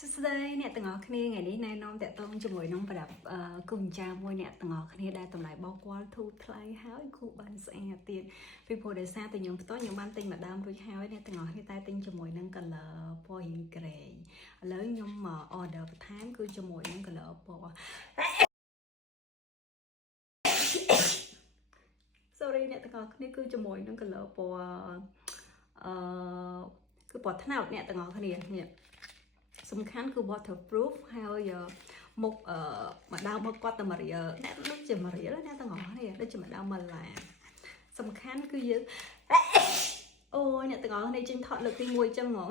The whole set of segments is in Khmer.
ស្ដីអ្នកទាំងអស់គ្នាថ្ងៃនេះណែនាំតាក់ទងជាមួយនឹងប្រដាប់គុំចាមួយអ្នកទាំងអស់គ្នាដែលតម្លៃបោះគាត់ធូរថ្លៃហើយគូបានស្អាតទៀតពីព្រោះដោយសារតែខ្ញុំផ្ទាល់ខ្ញុំបានទិញម្ដងរួចហើយអ្នកទាំងអស់គ្នាតែទិញជាមួយនឹង color ពណ៌រាងក្រែងឥឡូវខ្ញុំ order បន្ថែមគឺជាមួយនឹង color ពណ៌ sorry អ្នកទាំងអស់គ្នាគឺជាមួយនឹង color ពណ៌គឺពណ៌ត្នោតអ្នកទាំងអស់គ្នានេះសំខាន់គឺ waterproof ហើយមុខម្ដៅមកគាត់តែមករៀលអ្នកដូចជាមករៀលអ្នកទាំងអស់គ្នាដូចជាម្ដៅមកឡាសំខាន់គឺយើងអូយអ្នកទាំងអស់គ្នាចេញថតលើកទី1អញ្ចឹងហ្មង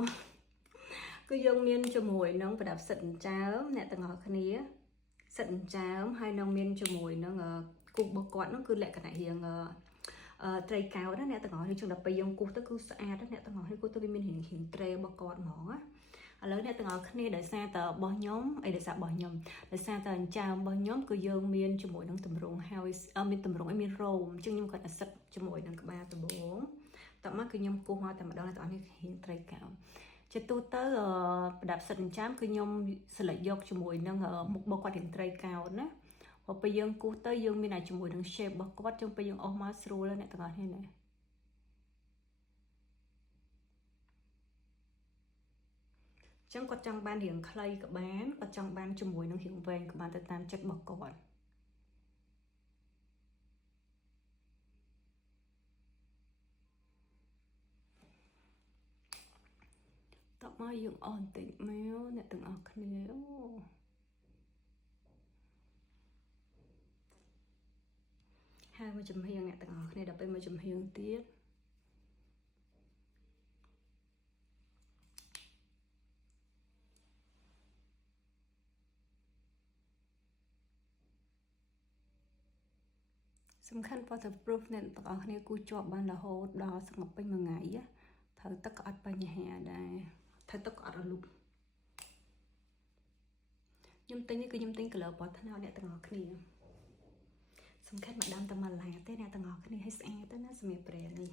គឺយើងមានជាមួយនឹងប្រដាប់សិតអញ្ចើមអ្នកទាំងអស់គ្នាសិតអញ្ចើមហើយនឹងមានជាមួយនឹងគូបរបស់គាត់នោះគឺលក្ខណៈរៀងត្រីកោណណាអ្នកទាំងអស់គ្នាជួនដល់ពេលយើងគូសទៅគឺស្អាតណាអ្នកទាំងអស់គ្នាគូសទៅវាមានរៀងត្រេរបស់គាត់ហ្មងណាឥឡូវអ្នកទាំងអស់គ្នាដោយសារតែរបស់ខ្ញុំដោយសាររបស់ខ្ញុំដោយសារតែអញ្ចើមរបស់ខ្ញុំគឺយើងមានជាមួយនឹងតម្រងហើយមានតម្រងមានរោមអញ្ចឹងខ្ញុំគាត់តែសិតជាមួយនឹងក្បាលដំបងតមកគឺខ្ញុំគូសមកតែម្ដងអ្នកទាំងអស់គ្នារៀងត្រីកោណជាទូទៅប្រដាប់សិតអញ្ចើមគឺខ្ញុំselectយកជាមួយនឹងមុខរបស់គាត់រៀងត្រីកោណណាពេលយើងគូសទៅយើងមានជាមួយនឹង shape របស់គាត់ចឹងពេលយើងអស់មកស្រួលអ្នកទាំងអស់គ្នាណាចឹងគាត់ចង់បានរៀងខ្លីក៏បានគាត់ចង់បានជាមួយនឹងរៀងវែងក៏បានទៅតាមចិត្តរបស់គាត់តោះមកយើងអស់បន្តិចមកអ្នកទាំងអស់គ្នាអូហើយមកចំហៀងអ្នកទាំងអស់គ្នាដល់ពេលមកចំហៀងទៀតសំខាន់ waterproof អ្នកទាំងអស់គ្នាគូជាប់បានរហូតដល់ស្ងប់ពេញមួយថ្ងៃត្រូវទឹកក៏អត់បញ្ហាដែរត្រូវទឹកក៏អត់រលុបខ្ញុំទិញនេះគឺខ្ញុំទិញ color ពណ៌ត្នោតអ្នកទាំងអស់គ្នាសំខាន់ម្ដងតែមួយឡាទេអ្នកទាំងអស់គ្នាឲ្យស្អាតទៅណាសម្រាប់ brand នេះ